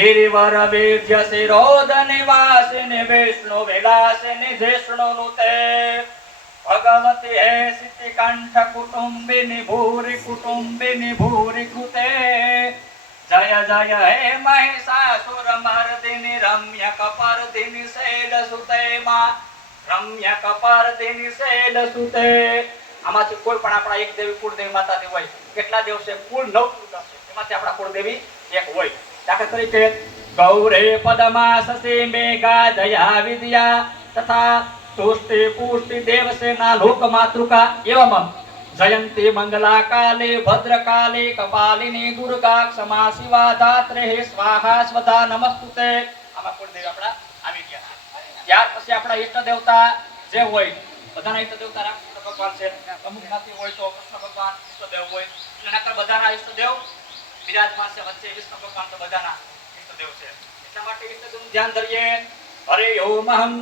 गिरिवर बीज शिरोद निवासिनि विष्णु विलासिनि जिष्णुनुते भगवती हे सिद्धिकंठ कुटुंबिनी भूरि कृते जय जय हे महिषासुर मर्दिनि रम्य कपर्दिनि शैलसुते मा रम्य कपर्दिनि शैलसुते। આમાંથી કોઈ પણ આપણા એક દેવી કુળદેવી માતાજી હોય, કેટલા દેવ છે? કુલ 9 કુળ છે, એમાંથી આપણા કુળદેવી એક હોય। દાખલા તરીકે ગૌરે પદમા સસી મેઘા દયા વિદ્યા તથા तुष्टि पुष्टि देवसेना लोक मातृका एवं जयंती मंगला काले भद्रकाले कपालिनी दुर्गा क्षमा शिवा धात्रे स्वाहा स्वधा नमस्तुते। आमा कुलदेवी आपड़ा આવી ગયા છે। ત્યાર પછી આપણા ઈષ્ટ દેવતા જે હોય, બધાના ઈષ્ટ દેવતા રામચંદ્ર ભગવાન છે, અમુક જ્ઞાતિ હોય તો કૃષ્ણ ભગવાન ઈષ્ટ દેવ હોય, એટલે નકર બધાના ઈષ્ટ દેવ વિરાજમાન છે વચ્ચે। વિષ્ણુ ભગવાન તો બધાના ઈષ્ટ દેવ છે, એટલા માટે ઈષ્ટ દેવનું ધ્યાન ધરીએ। હરે ઓમ અહં